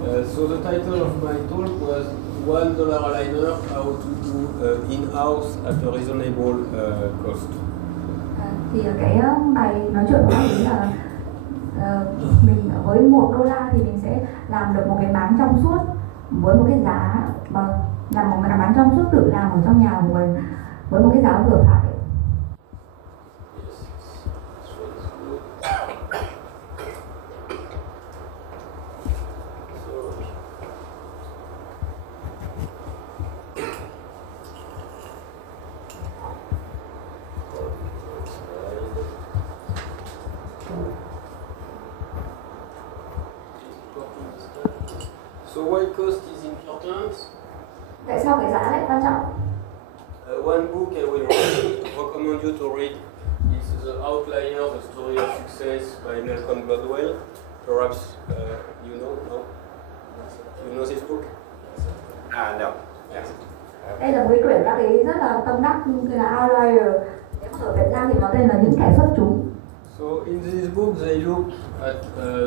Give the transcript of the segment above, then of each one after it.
So the title of my talk was $1 aligner, how to do in-house at a reasonable cost. Thì cái bài nói chuyện của mình là mình với $1 thì mình sẽ làm được một cái máng trong suốt với một cái giá làm một cái máng trong suốt tự làm ở trong nhà của mình với một cái giá vừa phải. So why cost is important? Tại sao cái giá lại quan trọng? One book I will recommend you to read is The Outlier, The Story of Success by Malcolm Gladwell. Perhaps you know, no? You know this book? No. Yeah. Đây là một cái quyển đã thấy rất là tâm đắc, cái là Outlier. Nếu mà ở Việt Nam thì nó tên là Những Kẻ Xuất Chúng. So in this book they look at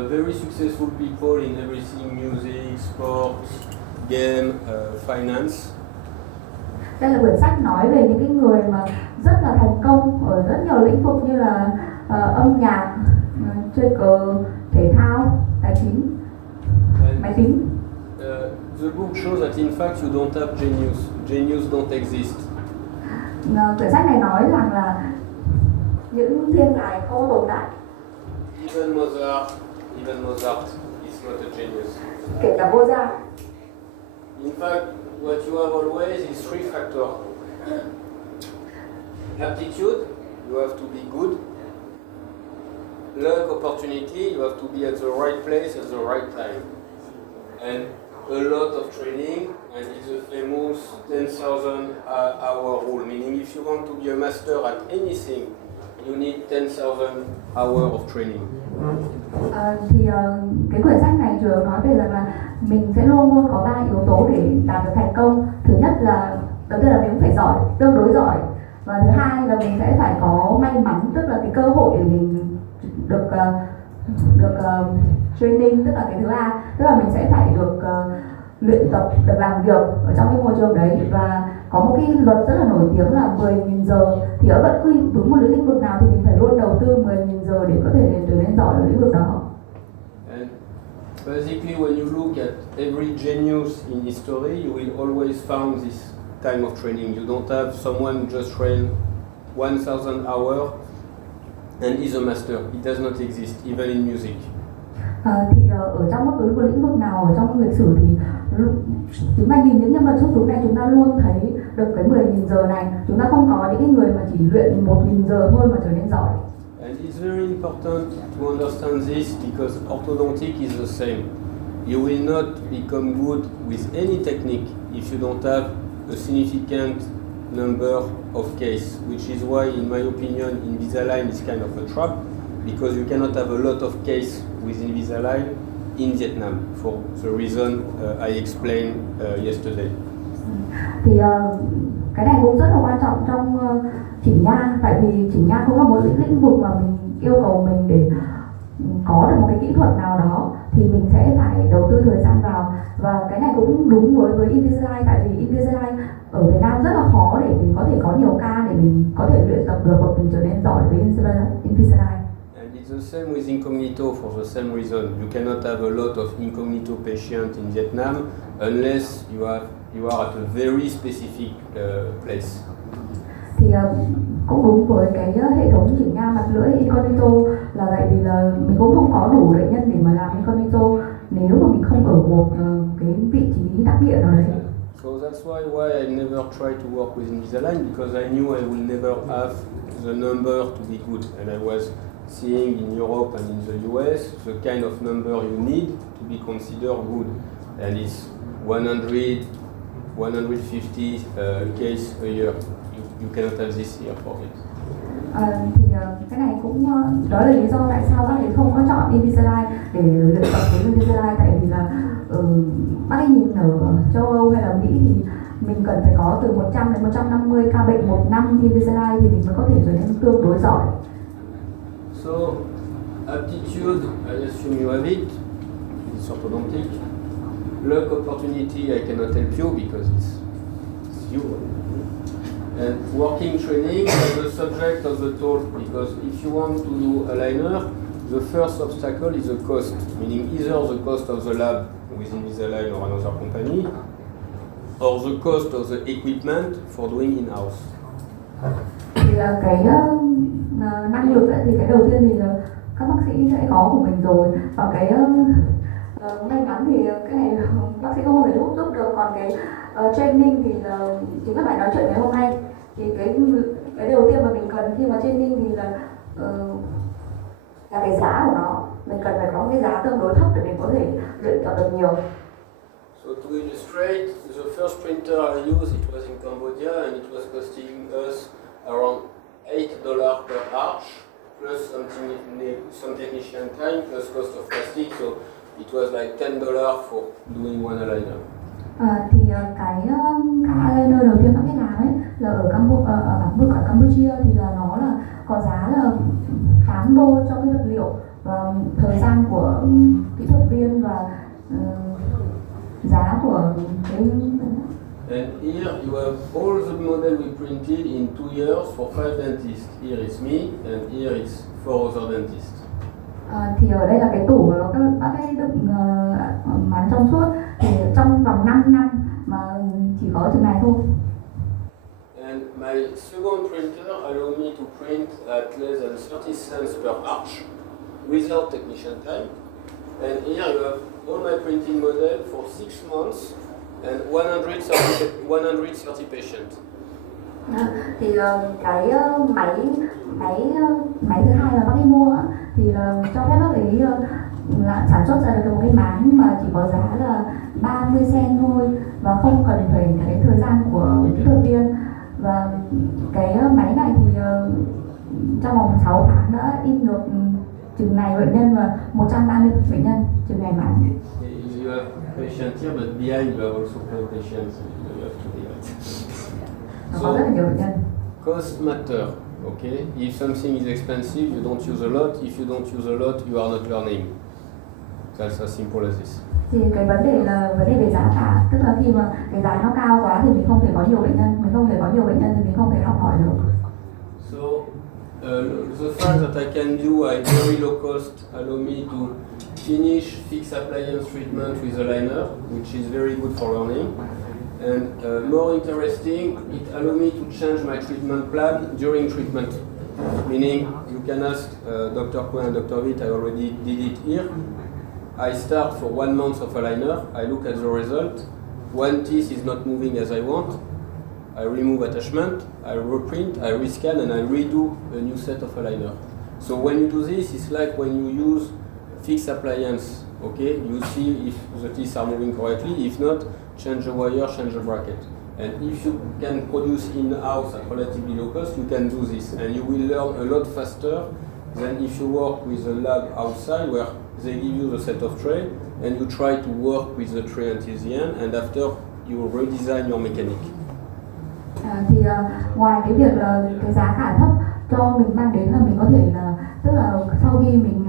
very successful people in everything: music, sports, game, finance. Đây là quyển sách nói về những cái người mà rất là thành công ở rất nhiều lĩnh vực như là âm nhạc, chơi cờ, thể thao, tài chính, máy tính. The book shows that in fact you don't have genius. Genius don't exist. Quyển sách này nói rằng là những thiên tài không tồn tại. Even Mozart is not a genius. Kể cả Mozart. In fact, what you have always is three factors. Aptitude, you have to be good. Luck, opportunity, you have to be at the right place at the right time. And a lot of training, and it's a famous 10,000 hour rule, meaning if you want to be a master at anything, you need 10,000 hours of training. Cái quyển sách này chủ yếu nói về rằng là mình sẽ luôn luôn có 3 yếu tố để đạt được thành công. Thứ nhất là đầu tiên là mình phải giỏi, tương đối giỏi, và thứ hai là mình sẽ phải có may mắn, tức là cái cơ hội để mình được training, tức là cái thứ ba, tức là mình sẽ phải được luyện tập, được làm việc ở trong cái môi trường đấy. Và có một cái luật rất là nổi tiếng là 10.000 giờ, thì ở bất cứ đúng một lĩnh vực nào thì mình phải luôn đầu tư 10.000 giờ để có thể trở nên giỏi ở lĩnh vực đó. And basically when you look at every genius in history, you will always found this time of training. You don't have someone just trained 1,000 hours and is a master. It does not exist, even in music. Ở trong bất cứ một lĩnh vực nào ở trong lịch sử thì chúng ta nhìn những nhân vật xuất chúng này, chúng ta luôn thấy được cái 10.000 giờ này. Chúng ta không có những cái người mà chỉ luyện 1.000 giờ thôi mà trở nên giỏi. And it's very important to understand this because orthodontic is the same. You will not become good with any technique if you don't have a significant number of cases, which is why, in my opinion, Invisalign is kind of a trap because you cannot have a lot of cases with Invisalign in Vietnam for the reason I explained yesterday. Thì cái này cũng rất là quan trọng trong chỉnh nha, tại vì chỉnh nha cũng là một lĩnh vực mà mình yêu cầu mình để có được một cái kỹ thuật nào đó thì mình sẽ phải đầu tư thời gian vào. Và cái này cũng đúng đối với Invisalign, tại vì Invisalign ở Việt Nam rất là khó để mình có thể có nhiều ca để mình có thể luyện tập được và mình trở nên giỏi với Invisalign. It's the same with incognito for the same reason. You cannot have a lot of incognito patients in Vietnam unless you are at a very specific place. Thì cũng đúng với cái hệ thống chỉnh nha mặt lưỡi incognito là tại vì là mình cũng không có đủ bệnh nhân để mà làm incognito nếu mà mình không ở một cái vị trí đắc địa nào đấy. So that's why I never try to work with Invisalign because I knew I will never have the number to be good, and I was seeing in Europe and in the US the kind of number you need to be considered good, and it's 100, 150 case a year. You cannot have this here for it. Cái này cũng đó là lý do tại sao bác ấy không có chọn Invisalign để luyện tập với Invisalign, tại vì là bác ấy nhìn ở châu Âu hay là Mỹ thì mình cần phải có từ 100 đến 150 ca bệnh một năm Invisalign thì mình mới có thể trở nên tương đối giỏi. So, aptitude, I assume you have it. It's orthodontic. luck opportunity, I cannot help you because it's you. And working training is the subject of the talk, because if you want to do aligner, the first obstacle is the cost, meaning either the cost of the lab with Invisalign or another company, or the cost of the equipment for doing in-house. Thì cái năng lực ấy, thì cái đầu tiên thì các bác sĩ sẽ có của mình rồi, và cái may mắn thì cái này bác sĩ không thể giúp được, còn cái training thì chính là phải nói chuyện ngày hôm nay. Thì cái đầu tiên mà mình cần khi mà training thì là cái giá của nó, mình cần phải có cái giá tương đối thấp để mình có thể luyện tập được nhiều. So to illustrate, the first printer I used, it was in Cambodia and it was costing us around $8 per arch, plus some technician time, plus cost of plastic, so it was like $10 for doing one aligner. Thì cái eyeliner đầu tiên bác biết làm ấy là ở Campuchia thì là nó là có giá là 8 đô cho cái vật liệu và thời gian của kỹ thuật viên và giá của cái. And here you have all the model we printed in 2 years for 5 dentists. Here is me and here is 4 other dentists. Thì ở đây là cái tủ mà các bác ấy được bán trong suốt, thì trong vòng 5 năm mà chỉ có chừng này thôi. And my second printer allowed me to print at less than 30 cents per arch without technician time. And here you have all my printing model for 6 months and 130 patients. Thì cái máy thứ hai mà bác ấy mua thì là cho phép bác ấy là sản xuất ra được một cái máy mà chỉ có giá là 30 cent thôi và không cần phải cái thời gian của kỹ thuật viên. Và cái máy này thì trong vòng 6 tháng đã in được chừng này bệnh nhân và 130 bệnh nhân chừng này bán. You have patients here, but behind you have also patients. You have to do it. Có rất là nhiều bệnh nhân. Cost matter, okay? If something is expensive, you don't use a lot. If you don't use a lot, you are not learning. That's as simple as this. Thì cái vấn đề là vấn đề về giá cả, tức là khi mà cái giá nó cao quá thì mình không thể có nhiều bệnh nhân, thì mình không thể học hỏi được. So the fact that I can do a very low cost allow me to finish fixed appliance treatment with a liner, which is very good for learning. And more interesting, it allows me to change my treatment plan during treatment. Meaning, you can ask Dr. Cohen and Dr. Witt, I already did it here. I start for 1 month of aligner, I look at the result. One teeth is not moving as I want. I remove attachment, I reprint, I rescan, and I redo a new set of aligner. So when you do this, it's like when you use fixed appliance, okay? You see if the teeth are moving correctly. If not, change the wire, change the bracket. And if you can produce in-house at relatively low cost, you can do this. And you will learn a lot faster than if you work with a lab outside where they give you the set of tray and you try to work with the tray until the end, and after you redesign your mechanic. Thì ngoài cái việc là cái giá cả thấp cho mình mang đến là mình có thể là, tức là sau khi mình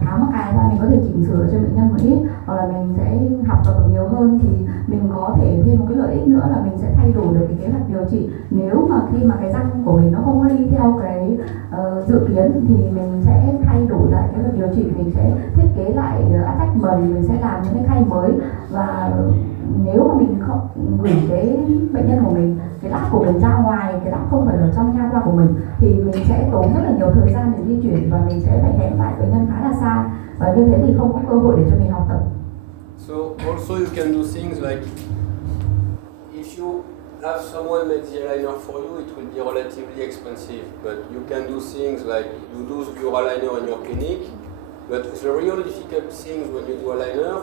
tháo mắc cài ra mình có thể chỉnh sửa cho bệnh nhân một ít, hoặc là mình sẽ học tập được nhiều hơn, thì mình có thể thêm một cái lợi ích nữa là mình sẽ thay đổi được cái kế hoạch điều trị. Nếu mà khi mà cái răng của mình nó không có đi theo cái dự kiến thì mình sẽ thay đổi lại cái điều trị, mình sẽ thiết kế lại attachment, mình sẽ làm những cái khay mới. Và nếu mà mình không gửi cái bệnh nhân của mình, cái lab của mình ra ngoài, cái lab không phải ở trong nha khoa của mình, thì mình sẽ tốn rất là nhiều thời gian để di chuyển và mình sẽ phải hẹn lại bệnh nhân khá là xa, và như thế thì không có cơ hội để cho mình học tập. So also you can do things like, if you have someone make the aligner for you, it will be relatively expensive, but you can do things like you do your aligner in your clinic, but the real difficult things when you do aligner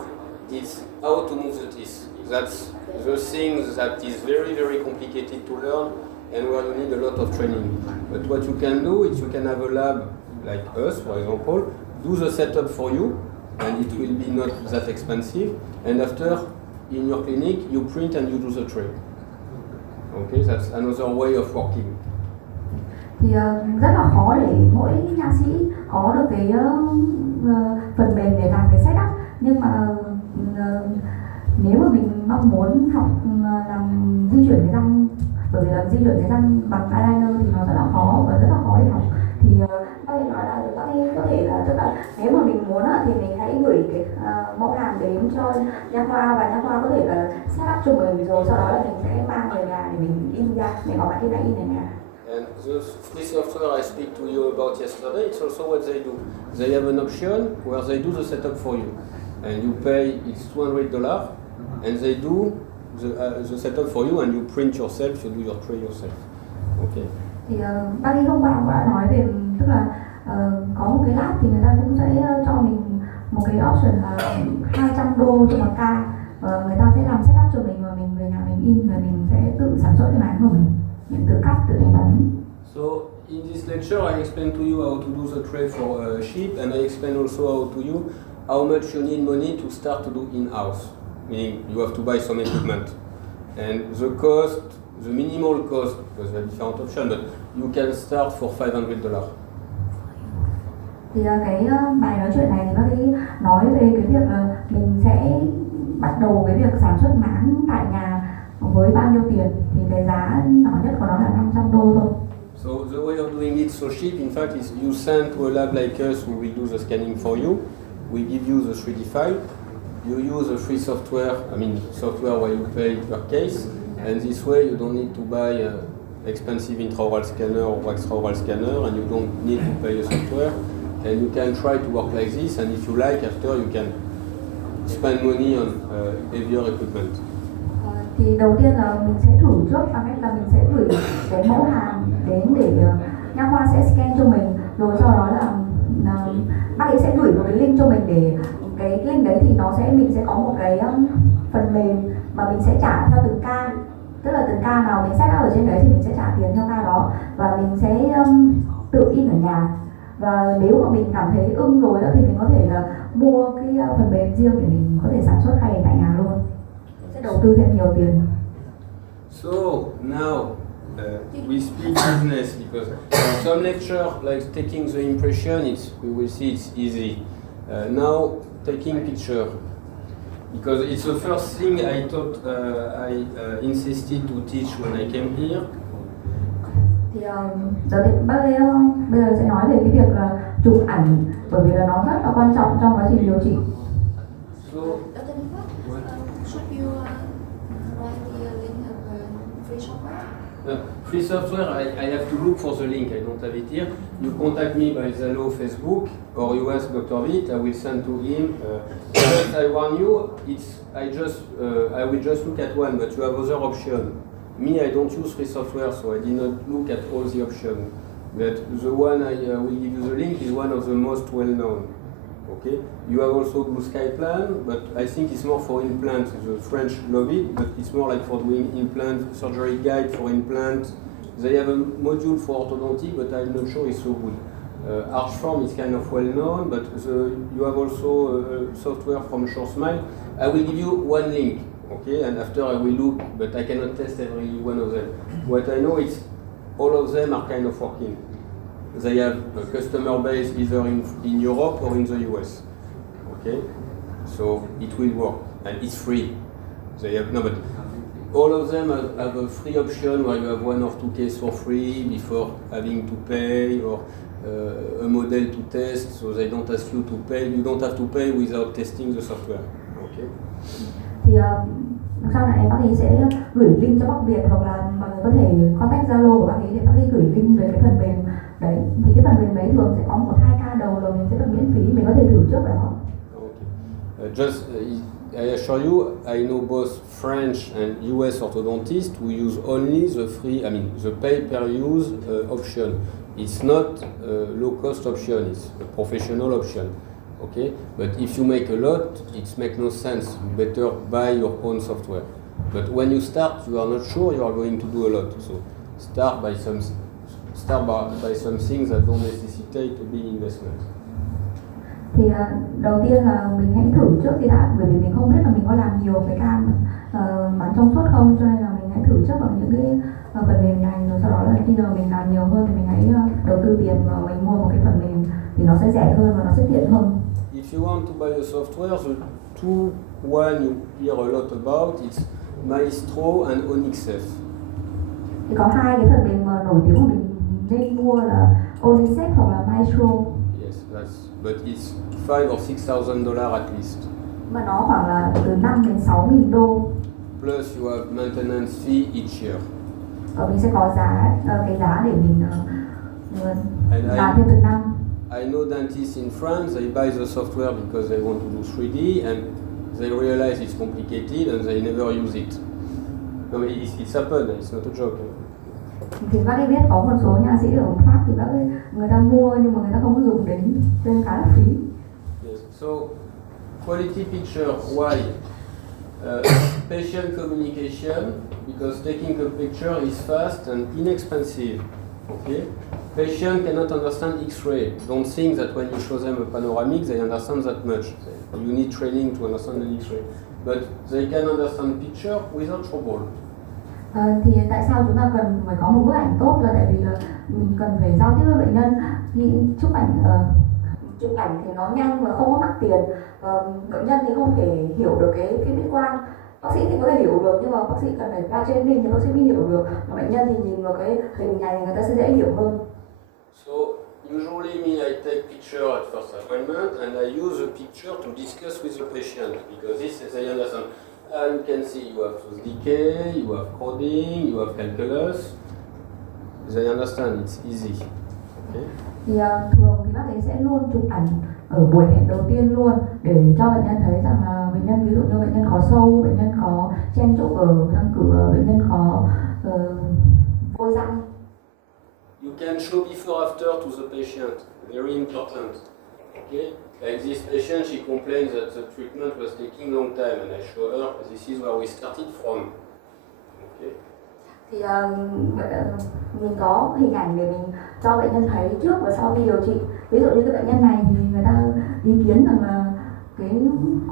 is how to move the teeth. That's the thing that is very, very complicated to learn and where you need a lot of training. But what you can do is you can have a lab like us, for example, do the setup for you, and it will be not that expensive. And after, in your clinic, you print and you do the tray. Okay, that's another way of working. Thì rất là khó để mỗi nha sĩ có được cái phần mềm để làm cái setup, nhưng mà muốn học làm di chuyển cái răng, bởi vì là di chuyển cái răng bằng eyeliner thì nó rất là khó và rất là khó để học. Thì bác ấy nói là bác ấy có thể là, tức là nếu mà mình muốn thì mình hãy gửi cái mẫu hàng đến cho nha khoa, và nha khoa có thể là set up cho mình, rồi sau đó là mình sẽ mang về nhà để mình in ra, mình có cái này in ở nhà. And the free software I speak to you about yesterday, it's also what they do. They have an option where they do the setup for you, and you pay it's $200, and they do the setup for you, and you print yourself, you do your tray yourself. Okay. Thì bác ấy hôm qua cũng đã nói về, tức là có một cái lab thì người ta cũng sẽ cho mình một cái option là $200 cho một ca, và người ta sẽ làm setup cho mình và mình về nhà mình in, và mình sẽ tự sản xuất cái bánh của mình tự cắt, tự đánh bánh. So in this lecture, I explained to you how to do the tray for sheep, and I explained also how to you how much you need money to start to do in-house, meaning you have to buy some equipment, and the cost, the minimal cost, because there are different options, but you can start for $500. Thì cái bài nói chuyện này thì bác ấy nói về cái việc là mình sẽ bắt đầu cái việc sản xuất máng tại nhà với bao nhiêu tiền, thì cái giá nhỏ nhất của nó là $500 thôi. So the way of doing it so cheap, in fact, is you send to a lab like us who will do the scanning for you. We give you the 3D file. You use the free software, software where you pay per case, and this way you don't need to buy an expensive intraoral scanner or extraoral scanner, and you don't need to pay a software. And you can try to work like this, and if you like, after you can spend money on heavier equipment. Thì đầu tiên là mình sẽ thử trước bằng cách là mình sẽ gửi cái mẫu hàng đến để nha khoa sẽ scan cho mình, rồi sau đó là bác ấy sẽ gửi một cái link cho mình, để cái link đấy thì mình sẽ có một cái phần mềm mà mình sẽ trả theo từng ca, tức là từng ca nào mình set up ở trên đấy thì mình sẽ trả tiền theo ca đó, và mình sẽ tự in ở nhà. Và nếu mà mình cảm thấy ưng rồi đó thì mình có thể là mua cái phần mềm riêng để mình có thể sản xuất khay tại nhà luôn, sẽ đầu tư thêm nhiều tiền. So now we speak business, because some lecture like taking the impression, we will see it's easy. Now taking picture, because it's the first thing I thought I insisted to teach when I came here. Thì đầu tiên bác ấy bây giờ sẽ nói về cái việc là chụp ảnh, bởi vì là nó rất là quan trọng trong quá trình điều trị. So, should you write the link of free software? Free software, I have to look for the link, I don't have it here. You contact me by Zalo, Facebook, or you ask Dr. Witt, I will send to him. But I warn you, I will just look at one, but you have other options. Me, I don't use free software, so I did not look at all the options. But the one I will give you the link is one of the most well-known. Okay. You have also Blue Sky Plan, but I think it's more for implants. The French love it, but it's more like for doing implant surgery guide for implants. They have a module for orthodontic, but I'm not sure it's so good. Archform is kind of well-known, but you have also software from SureSmile. I will give you one link. Okay, and after I will look, but I cannot test every one of them. What I know is all of them are kind of working. They have a customer base either in Europe or in the US. Okay, so it will work, and it's free. They have no, but all of them have a free option where you have one or two cases for free before having to pay, or a model to test, so they don't ask you to pay. You don't have to pay without testing the software. Okay. Thì sau này bác ấy sẽ gửi link cho bác Việt, hoặc là mọi người có thể contact Zalo của bác ấy để bác ấy gửi link về cái phần mềm đấy. Thì cái phần mềm đấy thường sẽ có 1-2 ca đầu rồi mình sẽ được miễn phí, mình có thể thử trước đó. Okay. I assure you, I know both French and US orthodontists who use only the free, the pay-per-use option. It's not a low-cost option, it's a professional option. Okay, but if you make a lot, it makes no sense. You better buy your own software. But when you start, you are not sure you are going to do a lot. So start by some things that don't necessitate a big investment. Thì đầu tiên là mình hãy thử trước đi đã, bởi vì mình không biết là mình có làm nhiều cái ca bán trong suốt không, cho nên là mình hãy thử trước bằng những cái phần mềm này, rồi sau đó là khi nào mình làm nhiều hơn thì mình hãy đầu tư tiền và mình mua một cái phần mềm thì nó sẽ rẻ hơn và nó sẽ tiện hơn. If you want to buy a software, the one you hear a lot about, it's Maestro and Onyx F. Thì có hai cái phần mềm mà nổi tiếng mà mình nên mua là Onyx hoặc là Maestro. Yes, but it's $5,000 or $6,000 at least. Mà nó khoảng là từ 5 đến 6.000 đô. Plus you have maintenance fee each year. Và mình sẽ có cái giá để mình làm thêm từng năm. I know dentists in France, they buy the software because they want to do 3D and they realize it's complicated and they never use it. No, it's happened, it's not a joke. Thì các biết có một số nha sĩ ở Pháp thì người ta mua nhưng mà người ta không có dùng đến, cho nên khá là phí. Yes. So quality picture, why? Patient communication, because taking a picture is fast and inexpensive. Okay? Patient cannot understand X-ray. Don't think that when you show them a panoramic, they understand that much. You need training to understand an X-ray. But they can understand picture without trouble. Thì tại sao chúng ta cần phải có một bức ảnh tốt là tại vì là mình cần phải giao tiếp với bệnh nhân. Khi chụp ảnh thì nó nhanh và không có mắc tiền. Bệnh nhân thì không thể hiểu được cái mỹ quan. Bác sĩ thì có thể hiểu được nhưng mà bác sĩ cần phải qua training thì bác sĩ mới hiểu được. Mà bệnh nhân thì nhìn vào cái hình này người ta sẽ dễ hiểu hơn. So usually I take picture at first appointment and I use the picture to discuss with the patient because this is they understand. You can see you have tooth decay, you have coding, you have calculus. They understand, it's easy. Okay? Thì thường thì bác ấy sẽ luôn chụp ảnh ở buổi hẹn đầu tiên luôn để cho bệnh nhân thấy rằng là bệnh nhân ví dụ như bệnh nhân có sâu, bệnh nhân có chen trúc ở răng cửa, bệnh nhân có vôi răng. You can show before after to the patient, very important. Okay? Like this patient, she complains that the treatment was taking long time, and I show her this is where we started from. Okay? Thì mình có hình ảnh để mình cho bệnh nhân thấy trước và sau khi điều trị. Ví dụ như cái bệnh nhân này thì người ta ý kiến rằng là cái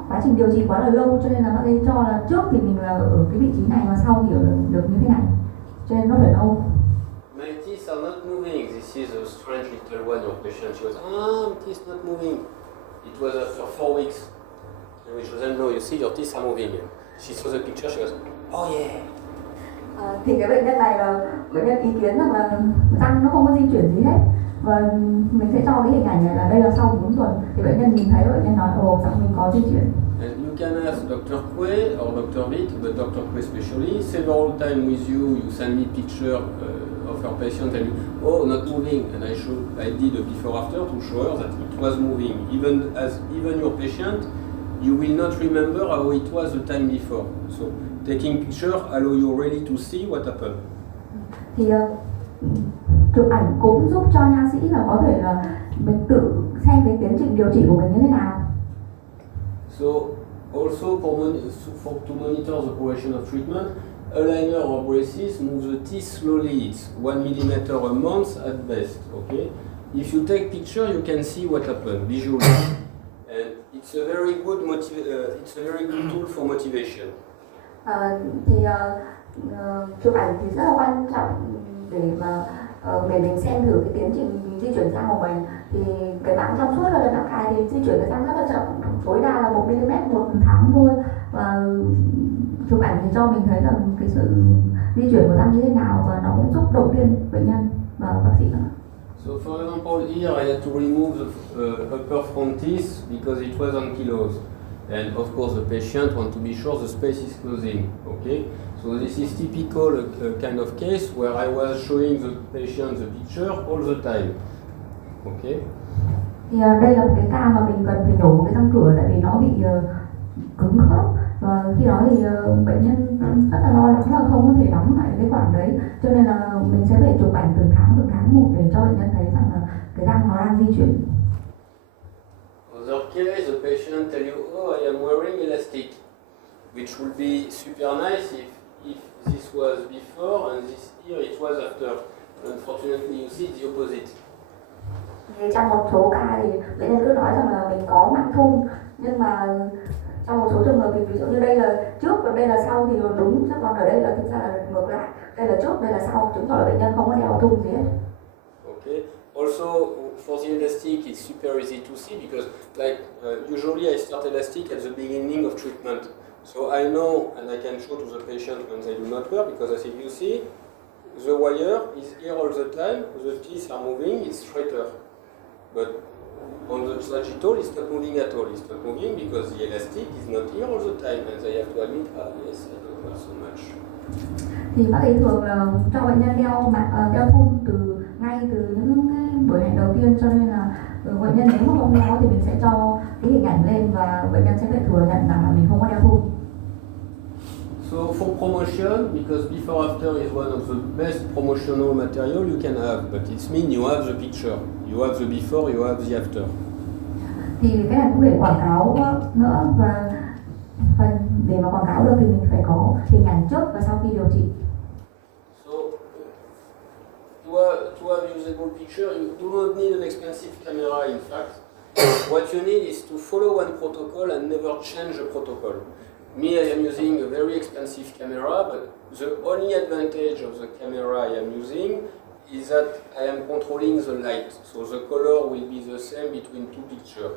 quá trình điều trị quá là lâu cho nên là bác ấy cho là trước thì mình là ở cái vị trí này và sau hiểu được như thế này. Cho nên nó phải lâu. My teeth are not moving. This is a strange little one, your patient. She goes, my teeth not moving. It was after 4 weeks. And we show them, no, you see, your teeth are moving. She saw the picture, she goes, oh yeah. Thì cái bệnh nhân này là bệnh nhân ý kiến rằng là răng nó không có di chuyển gì hết. Và mình sẽ cho cái hình ảnh này là đây là sau 4 tuần. Thì bệnh nhân nhìn thấy bệnh nhân nói, răng mình có di chuyển. And you can ask Dr. Quay or Dr. Vitt, but Dr. Quay especially, several times with you, you send me picture of your patient and you, not moving. And I did a before after to show her that it was moving. Even your patient, you will not remember how it was the time before. So taking picture allow you really to see what happened. Thì chụp ảnh cũng giúp cho nha sĩ là có thể là mình tự xem cái tiến trình điều trị của mình như thế nào. So also to monitor the progression of treatment, aligner or braces move the teeth slowly. It's 1 millimeter a month at best. Okay. If you take picture, you can see what happened visually, and it's a very good tool for motivation. Chụp ảnh thì rất là quan trọng để mình xem thử cái tiến trình di chuyển răng của mình. Thì cái mảng trong suốt là nặng cài thì di chuyển cái răng rất là chậm, tối đa là 1 mm một tháng thôi. Và chụp ảnh thì cho mình thấy là cái sự di chuyển của răng như thế nào và nó cũng giúp động viên bệnh nhân và bác sĩ nữa. So for example, here I had to remove the upper front teeth because it was on kilos. And of course the patient wants to be sure the space is closing, okay? So this is typical kind of case where I was showing the patient the picture all the time, okay? Thì đây là một cái ca mà mình cần phải nhổ cái răng cửa tại vì nó bị cứng khớp. Và khi đó thì bệnh nhân rất là lo lắng là không có thể đóng lại cái khoảng đấy. Cho nên là mình sẽ phải chụp ảnh từng tháng một để cho bệnh nhân thấy rằng là cái răng nó đang di chuyển. Other case, the patient tell you, I am wearing elastic, which would be super nice if this was before and this here it was after. Unfortunately, you see the opposite. Thì trong một số ca thì bệnh nhân cứ nói rằng là mình có mang thung, nhưng mà trong một số trường hợp thì ví dụ như đây là trước và đây là sau thì đúng, chứ còn ở đây là thực ra là ngược lại, đây là trước, đây là sau, chứng tỏ là bệnh nhân không có đeo thung gì hết. Okay. Also, for the elastic, it's super easy to see because, like, usually I start elastic at the beginning treatment. So I know, and I can show to the patient when they do not work, because I say, you see, the wire is here all the time, the teeth are moving, it's straighter. But on the sagittal, it's not moving at all. It's not moving because the elastic is not here all the time, and they have to admit, yes, I don't work so much. Thì bác ấy thường là cho bệnh nhân đeo thun ngay từ những cái buổi hẹn đầu tiên, cho nên là bệnh nhân nếu mà không đeo thì mình sẽ cho cái hình ảnh lên và bệnh nhân sẽ phải thừa nhận rằng là mình không có đeo thun. So for promotion, because before after is one of the best promotional material you can have, but it means you have the picture, you have the before, you have the after. Thì cái này cũng để quảng cáo nữa, và để mà quảng cáo được thì mình phải có hình ảnh trước và sau khi điều trị. So to have usable picture, you do not need an expensive camera. In fact, what you need is to follow one protocol and never change the protocol. Me, I am using a very expensive camera, but the only advantage of the camera I am using is that I am controlling the light, so the color will be the same between two pictures.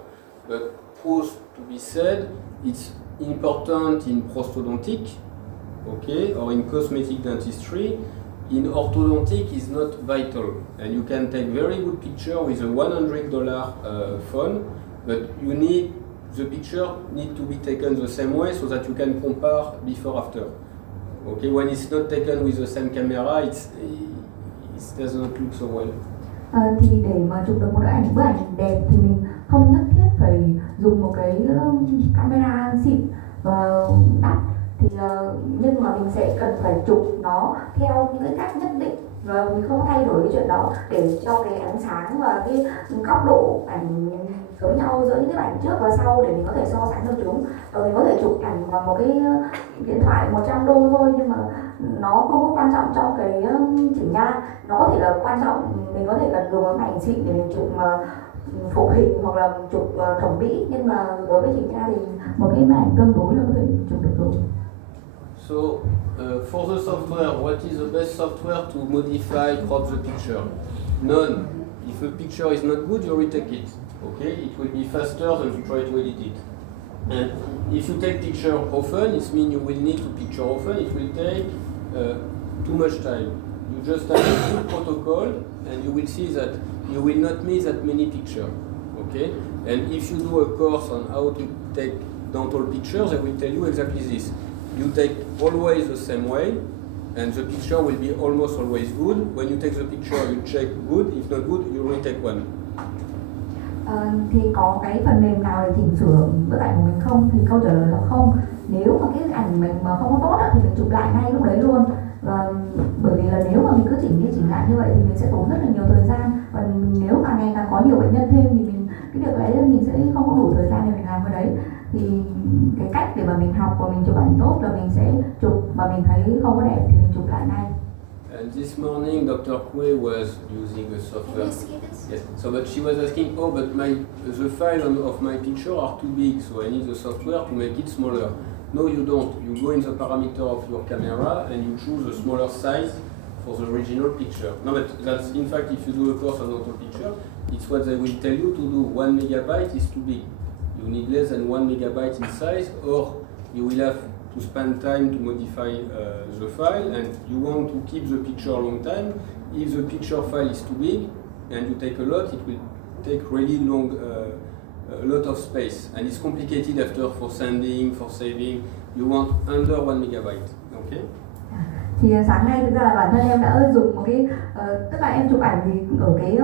But truth to be said, it's important in prosthodontic, okay, or in cosmetic dentistry. In orthodontic, is not vital, and you can take very good picture with a $100 phone, but you need the picture need to be taken the same way so that you can compare before after. Okay, when it's not taken with the same camera, it does not look so well. Thì để mà chụp được một bức ảnh đẹp thì mình không nhất thiết phải dùng một cái camera xịn và đắt, thì nhưng mà mình sẽ cần phải chụp nó theo những cái cách nhất định và mình không thay đổi cái chuyện đó để cho cái ánh sáng và cái góc độ ảnh giống nhau giữa những cái ảnh trước và sau để mình có thể so sánh được chúng. Và mình có thể chụp ảnh bằng một cái điện thoại 100 đô thôi, nhưng mà nó không có quan trọng trong cái chỉnh nha. Nó có thể là quan trọng, mình có thể cần dùng cái ảnh xịn để mình chụp phụ hình hoặc là chụp thẩm mỹ, nhưng mà đối với chỉnh nha thì một cái ảnh tương đối là có thể chụp được rồi. So for the software, what is the best software to modify, crop the picture? None. If a picture is not good, you retake it. Okay, it will be faster than to try to edit it. And if you take picture often, it means you will need to picture often. It will take too much time. You just have a good protocol, and you will see that you will not miss that many pictures. Okay, and if you do a course on how to take dental pictures, they will tell you exactly this. You take always the same way, and the picture will be almost always good. When you take the picture, you check good. If not good, you retake one. Thì có cái phần mềm nào để chỉnh sửa bức ảnh của mình không? Thì câu trả lời là không. Nếu mà cái ảnh mình mà không có tốt thì mình chụp lại ngay lúc đấy luôn. Và bởi vì là nếu mà mình cứ chỉnh lại như vậy thì mình sẽ tốn rất là nhiều thời gian. Và nếu mà ngày càng có nhiều bệnh nhân thêm thì cái việc đấy mình sẽ không có đủ thời gian để mình làm cái đấy. Thì cái cách để mà mình học và mình chụp ảnh tốt là mình sẽ chụp mà mình thấy không có đẹp thì mình chụp lại ngay. And this morning, Dr. Kue was using a software. Yes. So, but she was asking, but the file of my picture are too big, so I need the software to make it smaller. No, you don't. You go in the parameter of your camera and you choose a smaller size for the original picture. No, but that's in fact, if you do a course on auto picture, it's what they will tell you to do. 1 megabyte is too big. You need less than 1 megabyte in size, or you will have to spend time to modify the file, and you want to keep the picture a long time. If the picture file is too big and you take a lot, it will take really long, a lot of space, and it's complicated after for sending, for saving. You want under 1 megabyte, okay? Thì sáng nay thực ra là bản thân em đã dùng một cái, tức là em chụp ảnh thì ở cái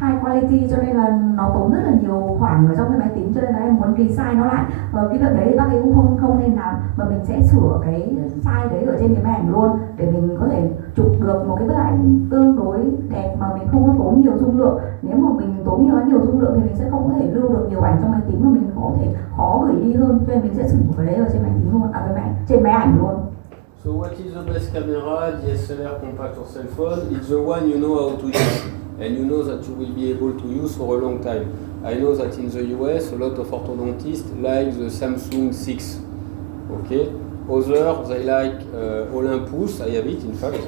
high quality, cho nên là nó tốn rất là nhiều khoảng ở trong cái máy tính, cho nên là em muốn resize nó lại. Và cái việc đấy bác ấy cũng không nên làm, mà mình sẽ sửa cái size đấy ở trên cái máy ảnh luôn để mình có thể chụp được một cái bức ảnh tương đối đẹp mà mình không có tốn nhiều dung lượng. Nếu mà mình tốn nhiều dung lượng thì mình sẽ không có thể lưu được nhiều ảnh trong máy tính, mà mình có thể khó gửi đi hơn, cho nên mình sẽ sửa cái đấy ở trên máy tính luôn, trên máy ảnh luôn. So what is the best camera, DSLR, compact or cell phone? It's the one you know how to use, and you know that you will be able to use for a long time. I know that in the US, a lot of orthodontists like the Samsung 6. Okay. Others, they like Olympus, I have it in fact.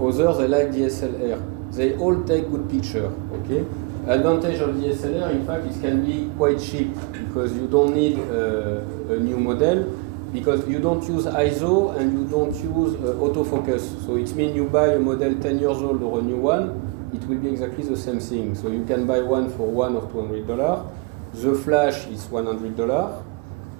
Others, they like DSLR. They all take good picture, okay? Advantage of DSLR, in fact, it can be quite cheap because you don't need a new model, because you don't use ISO and you don't use autofocus. So it means you buy a model 10 years old or a new one, it will be exactly the same thing. So you can buy one for $100 or $200. The flash is $100.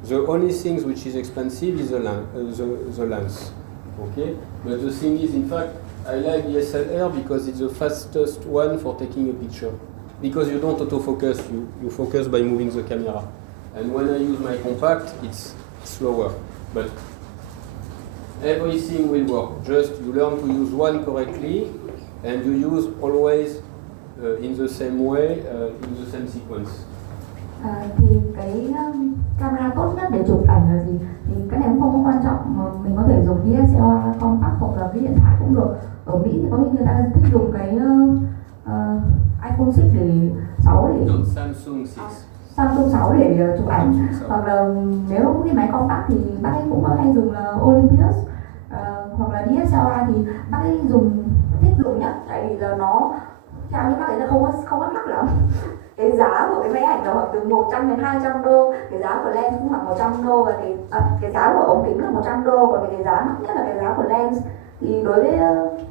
The only thing which is expensive is the lens. Okay, but the thing is, in fact, I like DSLR because it's the fastest one for taking a picture. Because you don't autofocus, you focus by moving the camera. And when I use my compact, it's slower. But everything will work. Just you learn to use one correctly, and you use always in the same way, in the same sequence. Thì cái camera tốt nhất để chụp ảnh là gì? Thì cái này cũng không có quan trọng, mình có thể dùng DSLR compact hoặc là cái điện thoại cũng được. Ở Mỹ thì có những người ta thích dùng cái iPhone 6 để Samsung 6 để chụp ảnh, hoặc là nếu cái máy compact thì bác ấy cũng hay dùng là Olympus, hoặc là DSLR thì bác ấy thích dùng nhất, tại vì là nó theo như bác ấy là không có mắc lắm. Cái giá của cái máy ảnh là khoảng từ 100 đến 200 đô, cái giá của lens cũng khoảng 100 đô, và cái giá của ống kính là 100 đô, còn cái giá mắc nhất là cái giá của lens. Thì đối với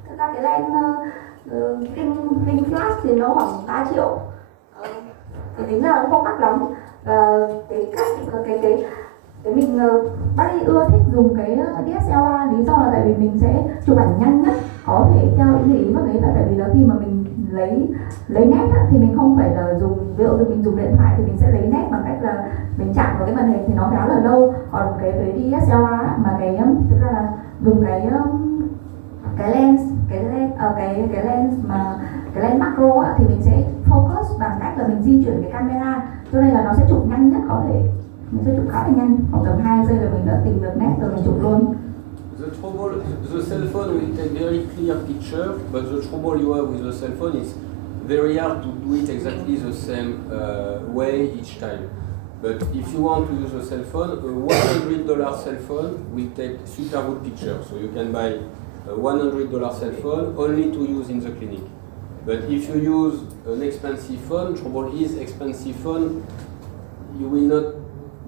thực ra cái lens ring flash thì nó khoảng 3 triệu, thì tính ra cũng không mắc lắm. Cái mình bác ấy ưa thích dùng cái DSLR, lý do là tại vì mình sẽ chụp ảnh nhanh nhất có thể. Theo ý nghĩ bác ấy là tại vì là khi mà mình lấy nét á, thì mình không phải là dùng, ví dụ như mình dùng điện thoại thì mình sẽ lấy nét bằng cách là mình chạm vào cái màn hình thì nó khá là lâu. Còn cái DSLR á, mà thực ra là dùng cái lens macro á, thì mình sẽ focus bằng cách là mình di chuyển cái camera, cho nên là nó sẽ chụp nhanh nhất có thể. Mình sẽ chụp khá là nhanh, khoảng tầm 2 giây là mình đã tìm được nét rồi mình chụp luôn. The cell phone will take very clear picture, but the trouble you have with the cell phone is very hard to do it exactly the same way each time. But if you want to use a cell phone, a $100 cell phone will take super good picture. So you can buy a $100 cell phone only to use in the clinic. But if you use an expensive phone, trouble is expensive phone, you will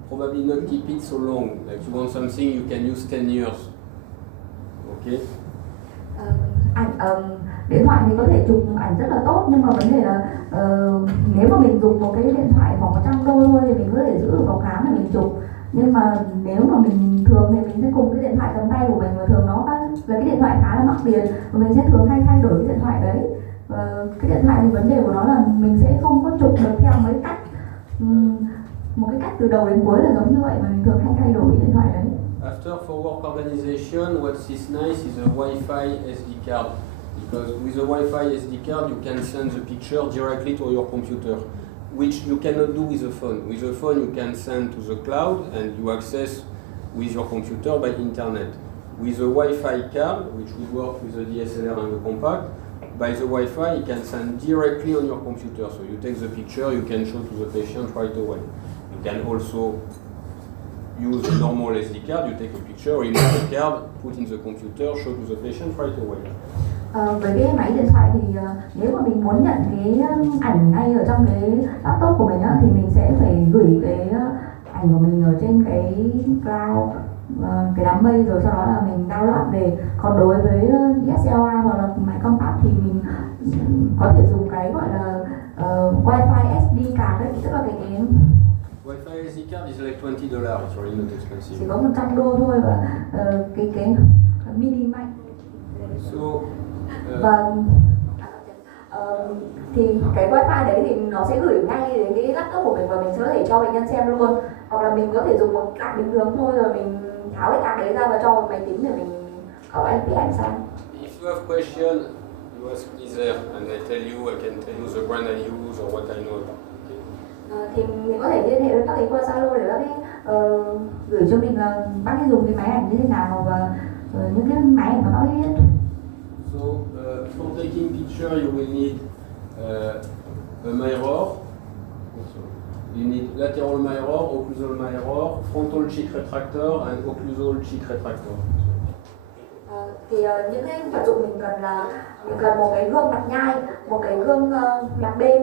probably not keep it so long. Like you want something you can use 10 years. Okay. Điện thoại thì có thể chụp ảnh rất là tốt, nhưng mà vấn đề là nếu mà mình dùng một cái điện thoại khoảng 100 đô thôi thì mình có thể giữ được phòng khám để mình chụp. Nhưng mà nếu mà mình thường thì mình sẽ cùng cái điện thoại cầm tay của mình, và thường nó là cái điện thoại khá là mắc tiền, và mình sẽ thường hay thay đổi cái điện thoại đấy. Cái điện thoại thì vấn đề của nó là mình sẽ không có chụp được theo mấy cách, một cái cách từ đầu đến cuối là giống như vậy, mà mình thường hay thay đổi cái điện thoại đấy. After for work organization, what is nice is a Wi-Fi SD card, because with a Wi-Fi SD card you can send the picture directly to your computer, which you cannot do with a phone. With a phone you can send to the cloud and you access with your computer by internet. With a Wi-Fi card, which will work with the DSLR and the compact, by the Wi-Fi you can send directly on your computer. So you take the picture, you can show to the patient right away. You can also use a normal SD card, you take a picture, remove the card, put in the computer, show to the patient right away. Với cái máy điện thoại thì nếu mà mình muốn nhận cái ảnh ngay ở trong cái laptop của mình á, thì mình sẽ phải gửi cái ảnh của mình ở trên cái cloud, cái đám mây, rồi sau đó là mình download về. Còn đối với DSLR hoặc là máy compact thì mình có thể dùng cái gọi là Wi-Fi SD card đấy, tức là cái Wi-Fi SD card is like $20, it's really not expensive. Chỉ có 100 đô thôi, và cái mini mic. Thì cái Wi-Fi đấy thì nó sẽ gửi ngay đến cái laptop của mình, và mình sẽ có thể cho bệnh nhân xem luôn. Hoặc là mình có thể dùng một card bình thường thôi, rồi mình tháo cái card đấy ra và cho vào máy tính để mình có ảnh sang. If you have question, you ask me there and I can tell you the brand I use or what I know about. Thì mình có thể liên hệ với bác ấy qua Zalo để bác ấy gửi cho mình là bác ấy dùng cái máy ảnh như thế nào, và những cái máy ảnh mà bác ấy biết. So for taking picture you will need a mirror. You need lateral mirror, occlusal mirror, frontal cheek retractor and occlusal cheek retractor. Thì những cái vật dụng mình cần là mình cần một cái gương mặt nhai, một cái gương mặt bên,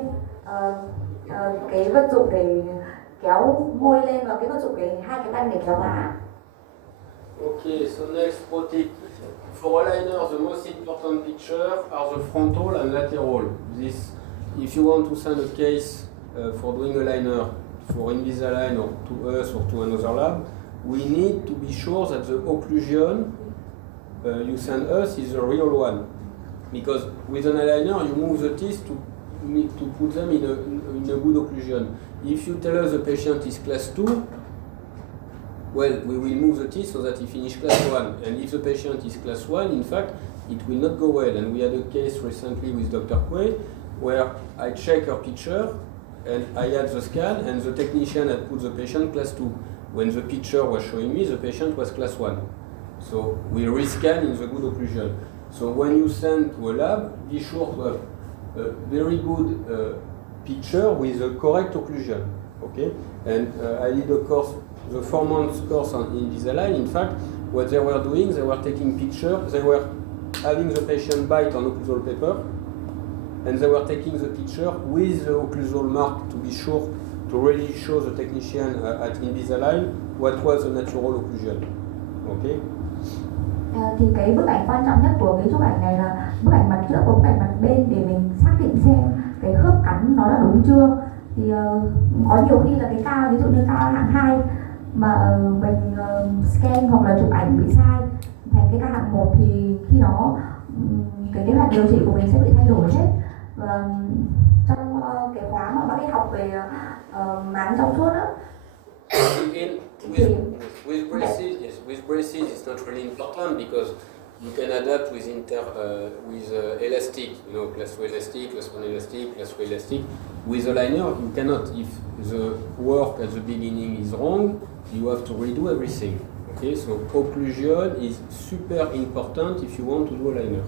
Cái vật dụng để kéo môi lên và cái vật dụng để hai cái banh để kéo má. Okay, so next protic. For aligners, the most important picture are the frontal and lateral. This, if you want to send a case for doing a liner for Invisalign or to us or to another lab, we need to be sure that the occlusion you send us is the real one. Because with an aligner, you move the teeth to put them in a good occlusion. If you tell us the patient is class 2, well, we will move the teeth so that he finish class 1. And if the patient is class 1, in fact, it will not go well. And we had a case recently with Dr. Quay where I checked her picture and I had the scan and the technician had put the patient class 2. When the picture was showing me, the patient was class 1. So we rescan in the good occlusion. So when you send to a lab, be sure to have a very good picture with a correct occlusion. Okay? And I did a course, the 4 months course on Invisalign. In fact, what they were doing, they were taking pictures, they were having the patient bite on occlusal paper, and they were taking the picture with the occlusal mark to be sure to really show the technician at Invisalign what was the natural occlusion. Okay? Thì cái bức ảnh quan trọng nhất của cái chụp ảnh này là bức ảnh mặt trước và bức ảnh mặt bên để mình xác định xem cái khớp cắn nó đã đúng chưa. Thì có nhiều khi là cái ca, ví dụ như ca hạng 2 mà mình scan hoặc là chụp ảnh bị sai thành cái ca hạng 1 thì khi đó cái kế hoạch điều trị của mình sẽ bị thay đổi hết. Và trong cái khóa mà bác ấy học về máng trong suốt á, with braces, yes, with braces it's not really important because you can adapt with elastic, you know, class 2 elastic, class 1 elastic, class 3 elastic. With a liner, you cannot. If the work at the beginning is wrong, you have to redo everything. Okay, so occlusion is super important if you want to do a liner.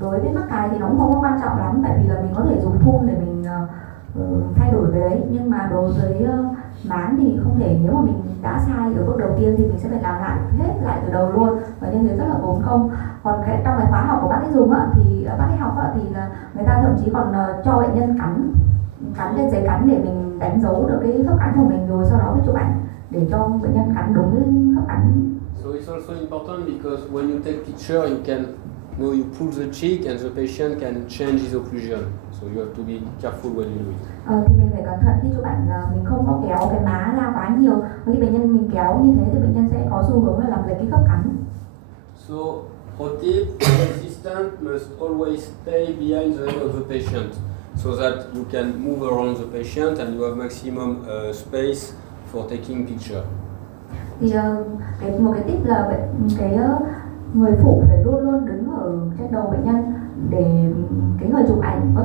Đối với mắc cài thì nó cũng không có quan trọng lắm, tại vì là mình có thể dùng thun để mình thay đổi cái đấy, nhưng mà đối với máng thì không thể. Nếu mà mình đã sai ở bước đầu tiên thì mình sẽ phải làm lại hết lại từ đầu luôn, và như thế rất là tốn công. Còn trong cái khóa học của bác ấy dùng á, thì bác ấy học á, thì là người ta thậm chí còn cho bệnh nhân cắn lên giấy cắn để mình đánh dấu được cái khớp cắn của mình, rồi sau đó mới chụp ảnh để cho bệnh nhân cắn đúng cái khớp cắn. So it's also important because when you take picture, you can, you know, you pull the cheek and the patient can change his occlusion. So you have to be careful when you do it. Thì mình phải cẩn thận khi chụp ảnh, là mình không có kéo cái má ra quá nhiều. Khi bệnh nhân mình kéo như thế thì bệnh nhân sẽ có xu hướng là làm lệch cái khớp cắn. So pro tip, the assistant must always stay behind the head of the patient so that you can move around the patient and you have maximum space for taking picture. Thì một cái tip là cái người phụ phải luôn luôn đứng ở trên đầu bệnh nhân để cái người chụp ảnh có thể